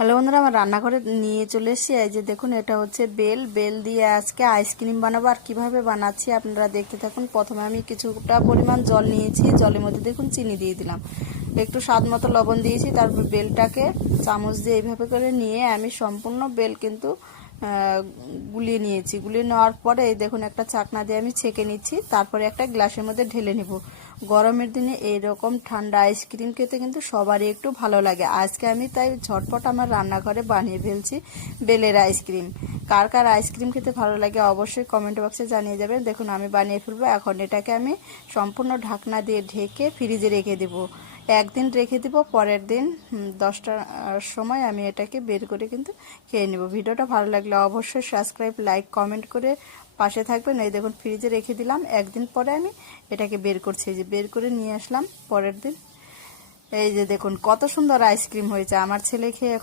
Hello বন্ধুরা, আমার রান্নাঘরে নিয়ে চলে এসেছি। এই যে দেখুন, এটা হচ্ছে বেল। বেল দিয়ে আজকে আইসক্রিম বানাবো। আর কিভাবে বানাচ্ছি আপনারা দেখতে থাকুন। প্রথমে আমি কিছুটা পরিমাণ জল নিয়েছি, জলের মধ্যে দেখুন চিনি দিয়ে দিলাম, একটু স্বাদ মতো লবণ দিয়েছি। তারপর বেলটাকে চামচ দিয়ে এইভাবে করে নিয়ে আমি সম্পূর্ণ বেল কিন্তু গুলিয়ে নিয়েছি। গুলিয়ে নেওয়ার পরে এই দেখুন, একটা চাকনা দিয়ে আমি ছেঁকে নিচ্ছি। তারপরে একটা গ্লাসের মধ্যে ঢেলে নেব। গরমের দিনে এইরকম ঠান্ডা আইসক্রিম খেতে কিন্তু সবারই একটু ভালো লাগে। আজকে আমি তাই ঝটপট আমার রান্নাঘরে বানিয়ে ফেলছি বেলের আইসক্রিম। কার কার আইসক্রিম খেতে ভালো লাগে অবশ্যই কমেন্ট বক্সে জানিয়ে যাবেন। দেখুন আমি বানিয়ে ফেলবো। এখন এটাকে আমি সম্পূর্ণ ঢাকনা দিয়ে ঢেকে ফ্রিজে রেখে দেবো। একদিন রেখে দিব, পরের দিন 10টার সময় আমি এটাকে বের করে কিন্তু খেয়ে নেব। ভিডিওটা ভালো লাগলে অবশ্যই সাবস্ক্রাইব, লাইক, কমেন্ট করে পাশে থাকবেন। এই দেখুন ফ্রিজে রেখে দিলাম। একদিন পরে আমি এটাকে বের করছি। যে বের করে নিয়ে আসলাম পরের দিন। এই যে দেখুন কত সুন্দর আইসক্রিম হয়েছে। আমার ছেলে খেয়ে এখন